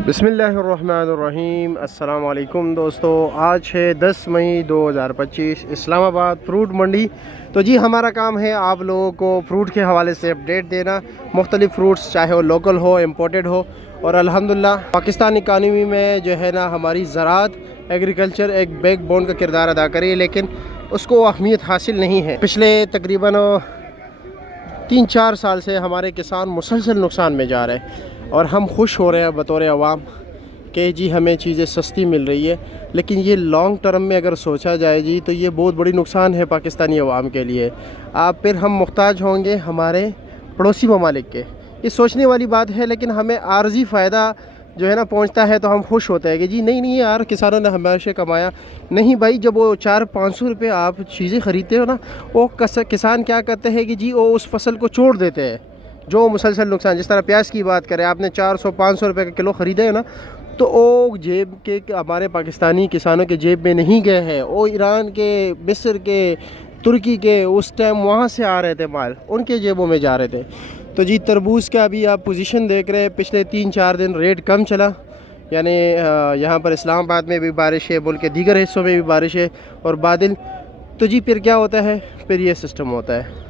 बिस्मिल्लाहिर्रहमानिर्रहीम। अस्सलाम वालेकुम दोस्तों, आज है 10 मई 2025, इस्लामाबाद फ्रूट मंडी। तो जी हमारा काम है आप लोगों को फ्रूट के हवाले से अपडेट देना, मुख्तलिफ़ फ्रूट्स चाहे वो लोकल हो इम्पोर्टेड हो। और अल्हम्दुलिल्लाह पाकिस्तान इकानमी में जो है ना हमारी ज़राअत एग्रीकल्चर एक बैकबोन का किरदार अदा करी है, लेकिन उसको अहमियत हासिल नहीं है। पिछले तकरीबन 3-4 साल से हमारे किसान मुसलसल नुकसान में जा रहे हैं और हम खुश हो रहे हैं बतौर अवाम कि जी हमें चीज़ें सस्ती मिल रही है। लेकिन ये लॉन्ग टर्म में अगर सोचा जाए जी तो ये बहुत बड़ी नुकसान है पाकिस्तानी अवाम के लिए। आप फिर हम मुहताज होंगे हमारे पड़ोसी ममालिक के, ये सोचने वाली बात है। लेकिन हमें आर्जी फ़ायदा जो है ना पहुंचता है तो हम खुश होते हैं कि जी नहीं यार किसानों ने हमेशा कमाया। नहीं भाई, जब वो 400-500 रुपये आप चीज़ें ख़रीदते हो ना, वो किसान क्या करते हैं कि जी वो उस फसल को छोड़ देते हैं जो मुसलसल नुकसान। जिस तरह प्याज की बात करें, आपने 400-500 रुपये का किलो ख़रीदे है ना, तो वो जेब के हमारे पाकिस्तानी किसानों के जेब में नहीं गए हैं, वो ईरान के, मिस्र के, तुर्की के उस टाइम वहाँ से आ रहे थे, माल उनके जेबों में जा रहे थे। तो जी तरबूज़ का अभी आप पोजीशन देख रहे हैं, पिछले 3-4 दिन रेट कम चला, यानी यहाँ पर इस्लामाबाद में भी बारिश है, मुल्क के दीगर हिस्सों में भी बारिश है और बादल। तो जी फिर क्या होता है, फिर ये सिस्टम होता है,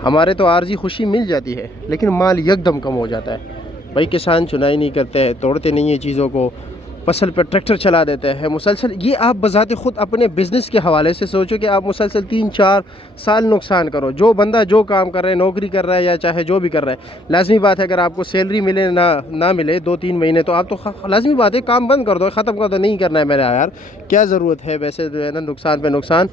हमारे तो आर्जी खुशी मिल जाती है लेकिन माल यकदम कम हो जाता है। भाई किसान चुनाई नहीं करते हैं, तोड़ते नहीं है चीज़ों को, फसल पर ट्रैक्टर चला देते हैं मुसलसल। ये आप बज़ाते ख़ुद अपने बिज़नेस के हवाले से सोचो कि आप मुसलसल 3-4 साल नुकसान करो। जो बंदा जो काम कर रहा है, नौकरी कर रहा है या चाहे जो भी कर रहा है, लाजमी बात है अगर आपको सैलरी मिले ना मिले 2-3 महीने, तो आप तो लाजमी बात है काम बंद कर दो, ख़त्म कर दो, नहीं करना है मेरा यार, क्या ज़रूरत है वैसे जो है ना नुकसान पे नुकसान,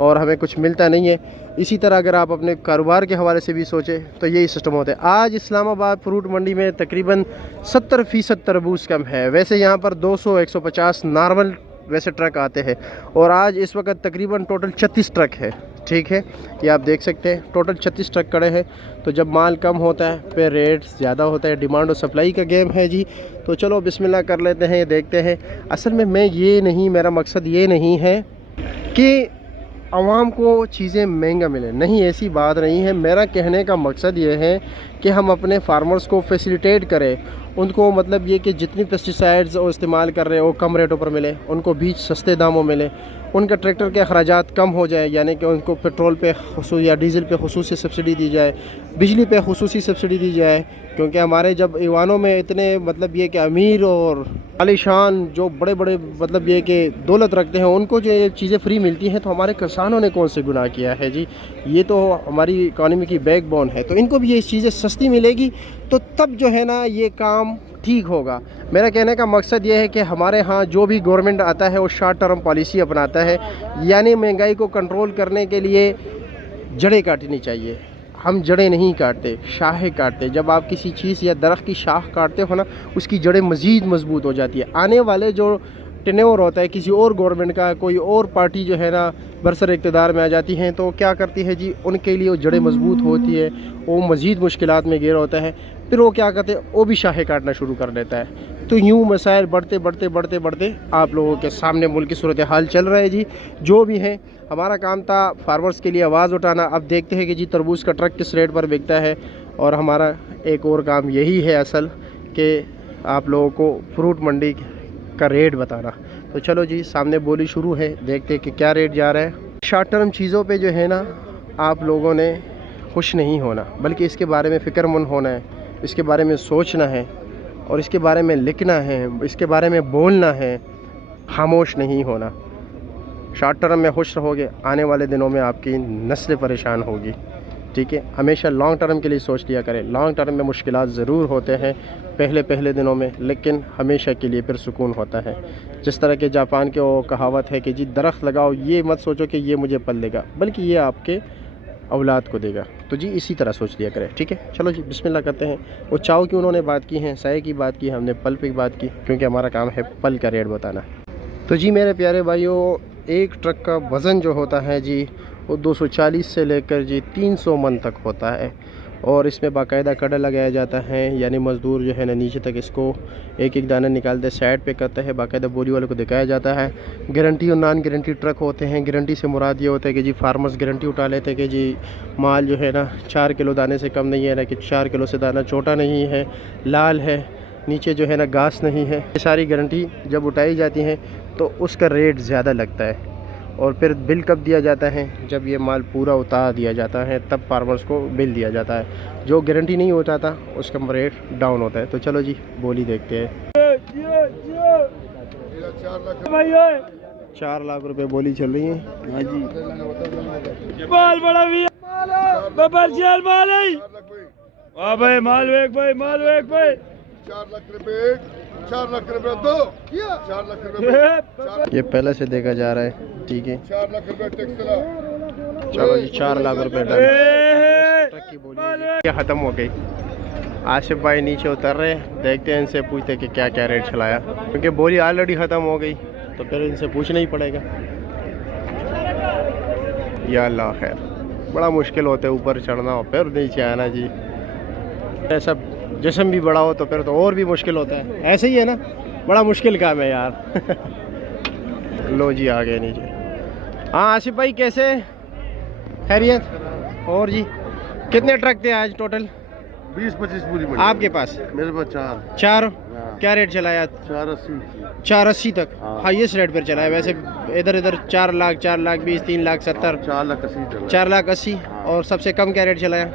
और हमें कुछ मिलता नहीं है। इसी तरह अगर आप अपने कारोबार के हवाले से भी सोचें तो यही सिस्टम होता है। आज इस्लामाबाद फ्रूट मंडी में तकरीबन 70% तरबूज कम है। वैसे यहाँ पर 200-150 नॉर्मल वैसे ट्रक आते हैं और आज इस वक्त तकरीबन टोटल 36 ट्रक है। ठीक है, ये आप देख सकते हैं टोटल 36 ट्रक खड़े हैं। तो जब माल कम होता है फिर रेट ज़्यादा होता है, डिमांड और सप्लाई का गेम है जी। तो चलो बिस्मिल्लाह कर लेते हैं, देखते हैं। असल में मेरा मकसद ये नहीं है कि आवाम को चीज़ें महंगा मिले, नहीं, ऐसी बात नहीं है। मेरा कहने का मकसद ये है कि हम अपने फार्मर्स को फैसिलिटेट करें, उनको मतलब ये कि जितनी पेस्टिसाइड्स वो इस्तेमाल कर रहे हैं वो कम रेटों पर मिले, उनको बीज सस्ते दामों मिले, उनका ट्रैक्टर के अखराजात कम हो जाए, यानी कि उनको पेट्रोल पे या डीज़ल पे खुसूसी सब्सिडी दी जाए, बिजली पे खुसूसी सब्सिडी दी जाए। क्योंकि हमारे जब ईवानों में इतने मतलब ये कि अमीर और आलीशान जो बड़े बड़े मतलब ये कि दौलत रखते हैं, उनको जो ये चीज़ें फ्री मिलती हैं, तो हमारे किसानों ने कौन से गुनाह किया है जी। ये तो हमारी इकानमी की बैकबोन है, तो इनको भी ये चीज़ें सस्ती मिलेगी तो तब जो है ना ये काम ठीक होगा। मेरा कहने का मकसद ये है कि हमारे यहाँ जो भी गवर्नमेंट आता है वो शॉर्ट टर्म पॉलिसी अपनाता है, यानी महंगाई को कंट्रोल करने के लिए जड़ें काटनी चाहिए। हम जड़ें नहीं काटते, शाखें काटते। जब आप किसी चीज़ या दरख्त की शाख काटते हो ना, उसकी जड़ें मज़ीद मजबूत हो जाती है। आने वाले जो टेन्योर होता है किसी और गवर्नमेंट का, कोई और पार्टी जो है ना बरसर इक़्तिदार में आ जाती हैं, तो क्या करती है जी, उनके लिए वो जड़ें मजबूत होती है, वो मज़ीद मुश्किलात में गिर होता है, फिर वो क्या करते हैं, वो भी शाखें काटना शुरू कर देता है। तो यूँ मसाइल बढ़ते आप लोगों के सामने मुल्क की सूरत हाल चल रहा है जी। जो भी है, हमारा काम था फार्मर्स के लिए आवाज़ उठाना। अब देखते हैं कि जी तरबूज का ट्रक किस रेट पर बिकता है, और हमारा एक और काम यही है असल कि आप लोगों को फ्रूट मंडी का रेट बताना। तो चलो जी, सामने बोली शुरू है, देखते हैं कि क्या रेट जा रहा है। शॉर्ट टर्म चीज़ों पे जो है ना आप लोगों ने खुश नहीं होना, बल्कि इसके बारे में फ़िक्रमंद होना है, इसके बारे में सोचना है और इसके बारे में लिखना है, इसके बारे में बोलना है, खामोश नहीं होना। शॉर्ट टर्म में खुश रहोगे, आने वाले दिनों में आपकी नस्लें परेशान होगी। ठीक है, हमेशा लॉन्ग टर्म के लिए सोच लिया करें। लॉन्ग टर्म में मुश्किलात ज़रूर होते हैं पहले दिनों में, लेकिन हमेशा के लिए फिर सुकून होता है। जिस तरह के जापान के वो कहावत है कि जी दरख्त लगाओ, ये मत सोचो कि ये मुझे पल देगा, बल्कि ये आपके औलाद को देगा। तो जी इसी तरह सोच लिया करें। ठीक है, चलो जी बिस्मिल्लाह करते हैं। वो चाव की उन्होंने बात की है, साये की बात की, हमने पल की बात की, क्योंकि हमारा काम है पल का रेट बताना। तो जी मेरे प्यारे भाइयों, एक ट्रक का वज़न जो होता है जी वो 240 से लेकर जी 300 मन तक होता है, और इसमें बाकायदा कड़ा लगाया जाता है, यानी मज़दूर जो है ना नीचे तक इसको एक एक दाना निकालते साइड पे करता है, बाकायदा बोरी वाले को दिखाया जाता है। गारंटी और नॉन गारंटी ट्रक होते हैं। गारंटी से मुराद ये होता है कि जी फार्मर्स गारंटी उठा लेते हैं कि जी माल जो है ना 4 किलो दाने से कम नहीं है, ना कि 4 किलो से दाना छोटा नहीं है, लाल है, नीचे जो है ना घास नहीं है। ये सारी गारंटी जब उठाई जाती है तो उसका रेट ज़्यादा लगता है, और फिर बिल कब दिया जाता है, जब ये माल पूरा उतार दिया जाता है तब फार्मर्स को बिल दिया जाता है। जो गारंटी नहीं उठाता उसका रेट डाउन होता है। तो चलो जी बोली देखते हैं। 4 लाख रुपए बोली चल रही है। हाँ जी, माल बड़ा भी बबल जेल माल है। वाह भाई, माल वेक भाई, माल वेक भाई। 4 लाख रुपए, 4 लाख रुपए दो, 4 लाख रुपए, ये पहले से देखा जा रहा है, ठीक है। 4 लाख रुपए टैक्स ला। चलो जी 4 लाख रुपए डन। ट्रक की बोली ये ख़त्म हो गई। आसिफ भाई नीचे उतर रहे हैं, देखते हैं इनसे पूछते कि क्या क्या रेट चलाया, क्योंकि बोली ऑलरेडी ख़त्म हो गई तो फिर इनसे पूछना ही पड़ेगा। या अल्लाह खैर, बड़ा मुश्किल होता है ऊपर चढ़ना और फिर नीचे आना जी। ऐसा जिस्म भी बड़ा हो तो फिर तो और भी मुश्किल होता है। ऐसे ही है ना, बड़ा मुश्किल काम है यार। लो जी आ गए नीचे। हाँ आसिफ भाई कैसे, खैरियत? और जी कितने ट्रक थे आज टोटल? 20-25 पूरी मंडी। आपके पास? मेरे पास 4। क्या रेट चलाया? 480। 480 तक हाँ। हाईएस्ट रेट पर चलाया। वैसे इधर 4 लाख, 4 लाख 20, 3 लाख 70, 4 लाख 80 चला। 4 लाख 80। और सबसे कम क्या रेट चलाया?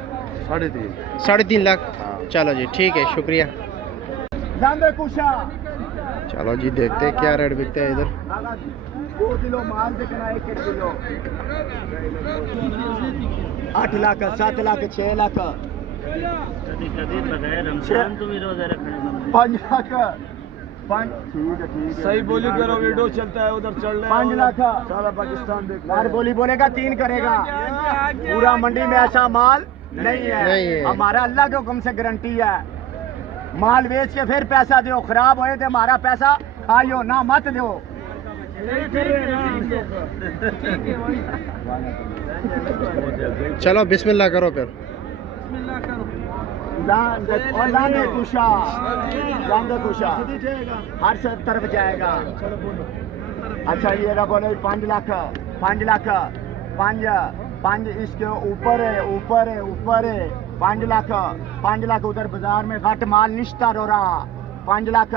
3.5। 3.5 लाख। हाँ। चलो जी ठीक है, शुक्रिया। चलो जी देखते हैं क्या रेट बिकते हैं इधर। 2 किलो माल देखना, 1 किलो 8 लाख, 7 लाख, 6 लाख, 5 लाख, 5। ठीक है सही बोली करो, वीडियो चलता है उधर चल रहा है। 5 लाख। सारा पाकिस्तान देख यार बोली बोलेगा 3 करेगा। पूरा मंडी में ऐसा माल नहीं है। हमारा अल्लाह के हुक्म से गारंटी है। माल बेच के फिर पैसा दो, खराब होए तो हमारा पैसा खाइयो ना, मत दो। चलो बिस्मिल्लाह करो फिर। लांदे कुशा हर तरफ जाएगा। अच्छा ये ना बोले 5 लाख, 5 लाख, 5 इसके ऊपर है 5 लाख, 5 लाख उधर बाजार में घट माल निश्ता रो रहा 5 लाख।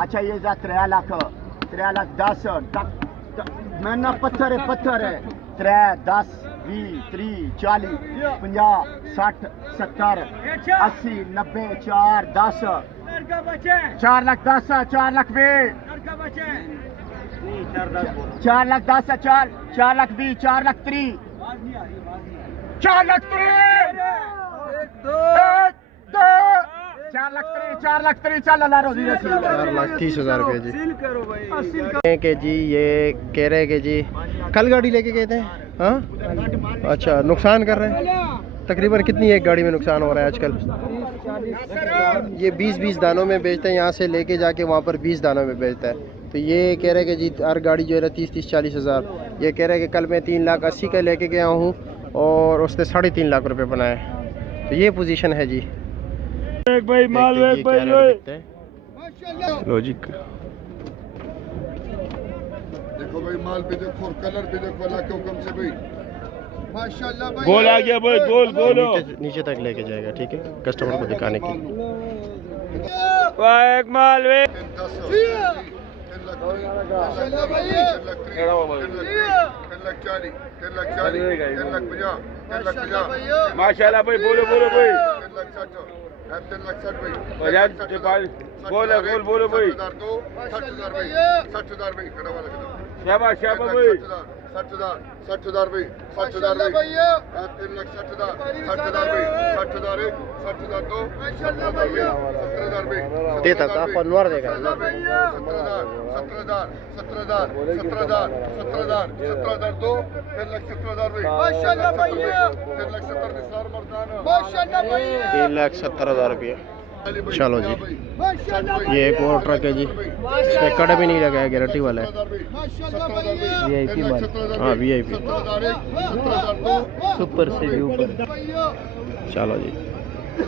अच्छा ये 3 लाख, 3 लाख 10 मैं ना पत्थर है 3, 10, 20, 30, 40, 50, 60, 70, 80, 90, 4, 10, 4 लाख 10, 4 लाख 20, 4 लाख 10, 4 लाख 20, 4 लाख 30, 4 लाख 3, चल अल्लाह रोजी नसीब। 4,30,000 रुपये जी। के जी ये कह रहे कि जी कल गाड़ी लेके गए थे। हाँ अच्छा, नुकसान कर रहे हैं। तकरीबन कितनी एक गाड़ी में नुकसान हो रहा है आजकल? ये 20-20 दानों में बेचते हैं, यहाँ से लेके जाके वहाँ पर 20 दानों में बेचता है। तो ये कह रहे हैं कि जी हर गाड़ी जो है 30-40 हज़ार। ये कह रहे हैं कि कल मैं 3 लाख 80 का लेके गया हूँ और उसने 3.5 लाख रुपये बनाए। तो ये पोजीशन है जी। भाई माल वेक भाई लॉजिक देखो भाई, माल भी देखो, कलर भी देखो, अल्लाह के हुक्म से भाई माशाल्लाह भाई। गोल आ गया भाई, गोल नीचे तक लेके जाएगा, ठीक है, कस्टमर को दिखाने के लिए। एक माल वेक 3,40,000, माशाल्लाह भाई, बोलो भाई। 3,60,000 भाई, बोलो भाई। 60,000 भाई, 60,000 भाई, शाबाश भाई। 60,000 भाई, 60,000 भाई, 3,60,000, 60,000 भाई, 60,000 एक, 60,000 दो, 70,000 भाई, 70,000 भाई, देता था पनवार देगा। 17,000 दो, 3,70,000 भाई, माशाल्लाह भाई, 3,70,000 निसार मर्दाना, माशाल्लाह भाई, 3,70,000 रुपये। चलो जी ये एक और ट्रक है जी, इसमें कड़ भी नहीं लगा है, गारंटी वाला है। VIP माल, हाँ VIP सुपर से भी ऊपर। चलो जी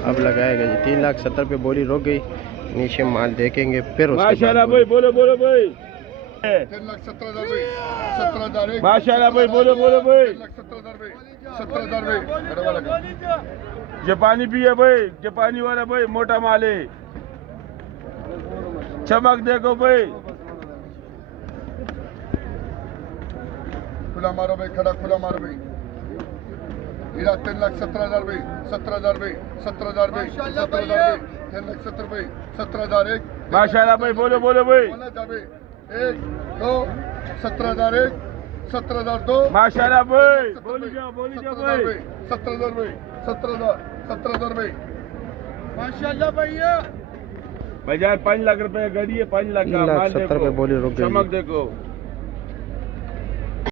अब लगाएगा जी। 3,70,000 पे बोली रुक गई, नीचे माल देखेंगे फिर उसके माशाल्लाह बाद भाई, बोलो भाई। 3,70,000 भाई, 17,000 एक, माशाल्लाह भाई, बोलो भाई। 3,70,000 भाई, 17,000 भाई, जापानी भी है भाई, जापानी वाला भाई, मोटा माल है। चमक देखो भाई। खुला मारो भाई, खड़ा खुला मारो भाई। हीरा 3,17,000 भाई, 17,000 भाई, 17,000 भाई, 17,000 भाई, 3,70,000 भाई, 17,001। माशाल्लाह भाई, बोलो बोलो भाई। 1 2 17,001, 17,002। माशाल्लाह भाई, बोली जाओ भाई। 17,000 भाई, 17,000 भाई। माशाल्लाह भैया। भाईजान 5 लाख रुपए गाड़ी है, 5 लाख का 3,70,000 माल रुपए देखो, बोली रुक गई। चमक देखो।